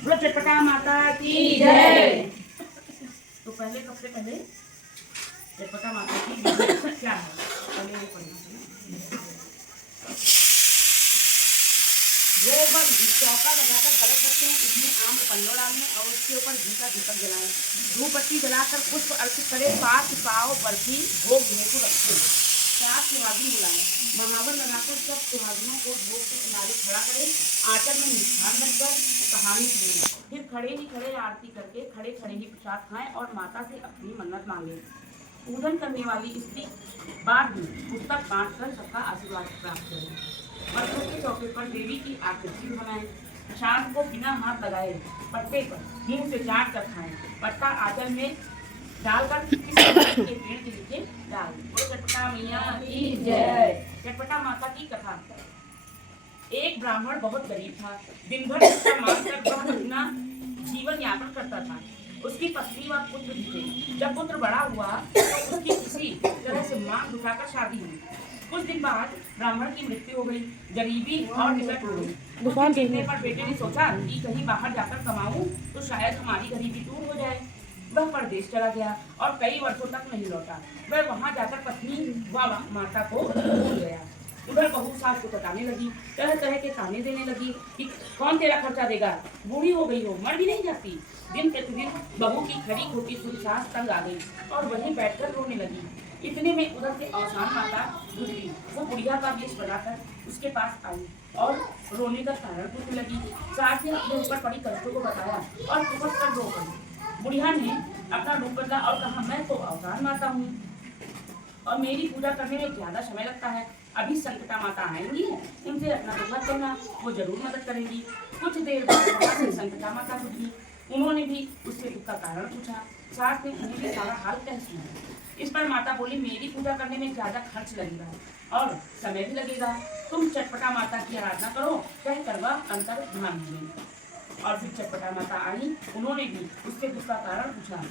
बोलो चटपटा माता की जय। तो पहले सबसे पहले चटपटा माता की क्या है पहले वो पढ़ना है। वो बस चौका लगाकर कलश रखते हैं, उसमें आम पल्लो डालने और उसके ऊपर घी का दीपक जलाएं, धूप बत्ती जलाकर पुष्प अर्पित करें, 5 पाव बर्फी भोग हेतु रखें, 4 सुहागिन बुलाएं, महावर लगाकर सब सुहागिनों को भोग के किनारे खड़ा करें, आंचल में मिष्ठान रखकर कहानी सुनें, फिर खड़े ही खड़े आरती करके खड़े खड़े ही प्रसाद खाएं और माता से अपनी मन्नत मांगे। पूजन करने वाली स्त्री बाद में पुस्तक बांट कर सबका आशीर्वाद प्राप्त करें। बच्चों के चौके पर देवी की आकृति बनाएं, प्रसाद को बिना हाथ लगाए पत्ते पर मुंह से चाट कर खाएं, पत्ता आंचल में डालकर किसी के पेड़ के नीचे डाल। चटपटा मैया की जय। चटपटा माता की कथा। एक ब्राह्मण बहुत गरीब था, दिन भर मांग कर वह अपना जीवन यापन करता था। उसकी पत्नी व पुत्र भी थे। जब पुत्र बड़ा हुआ तो उसकी किसी तरह से मांग उठाकर शादी हुई। कुछ दिन बाद ब्राह्मण की मृत्यु हो गई, गरीबी और निकट हो गई। दुकान देखने पर बेटे ने सोचा कि कहीं बाहर जाकर कमाऊं तो शायद हमारी गरीबी दूर हो जाए। वह परदेश चला गया और कई वर्षों तक नहीं लौटा। वह वहां जाकर पत्नी व माता को भूल गया। उधर बहू सास को सताने लगी, तरह तरह के ताने देने लगी कि कौन तेरा खर्चा देगा, बूढ़ी हो गई हो, मर भी नहीं जाती। दिन प्रतिदिन बहू की खड़ी खोटी सुन सास तंग आ गई और वहीं बैठकर रोने लगी। इतने में उधर से अवसान माता गुजरी। वो बुढ़िया का वेश बनाकर उसके पास आई और रोने का कारण पूछने लगी। सास ने अपने ऊपर पड़ी कष्टों को बताया और पुपट कर रो पड़ी। बुढ़िया ने अपना रूप बदला और कहा, मैं तो अवसान माता हूँ और मेरी पूजा करने में ज्यादा समय लगता है। अभी संकटा माता आएंगी, उनसे अपना दुख मत कहना, वो जरूर मदद करेंगी। कुछ देर बाद संकटा माता गुजरी। उन्होंने भी उससे दुख का कारण पूछा। सास ने उन्हें भी सारा हाल कह सुनाया। इस पर माता बोली, मेरी पूजा करने में ज्यादा खर्च लगेगा और समय भी लगेगा। तुम चटपटा माता की आराधना करो, कह कर वह अंतर ध्यान हुई। और फिर चटपटा माता आई। उन्होंने भी उससे दुख का कारण पूछा।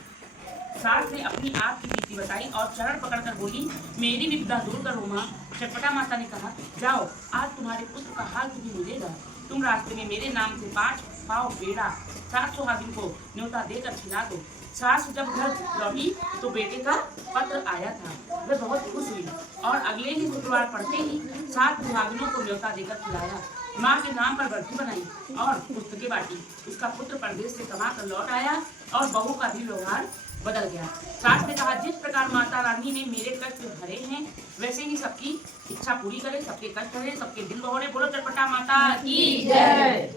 सास ने अपनी आप की बीती बताई और चरण पकड़कर बोली, मेरी विपदा दूर करो माँ। चटपटा माता ने कहा, जाओ, आज तुम्हारे पुत्र का हाल तुम्हें मिलेगा। तुम रास्ते में मेरे नाम से 5 पाव पेड़ा 7 सुहागिन को न्योता देकर खिला दो। सास जब घर लौटी तो बेटे का पत्र आया था। वह बहुत खुश हुई और अगले ही शुक्रवार पढ़ते ही 7 सुहागिनों को न्योता देकर खिलाया। माँ के नाम पर बर्फी बनाई और पुस्तकें बांटी। उसका पुत्र परदेश से कमा कर लौट आया और बहू का भी व्यवहार बदल गया। सास ने कहा, जिस प्रकार माता रानी ने मेरे कष्ट भरे हैं वैसे ही सबकी इच्छा पूरी करे, सबके कष्ट हरे, सबके दिल बहोरे। बोलो चटपटा माता की जय।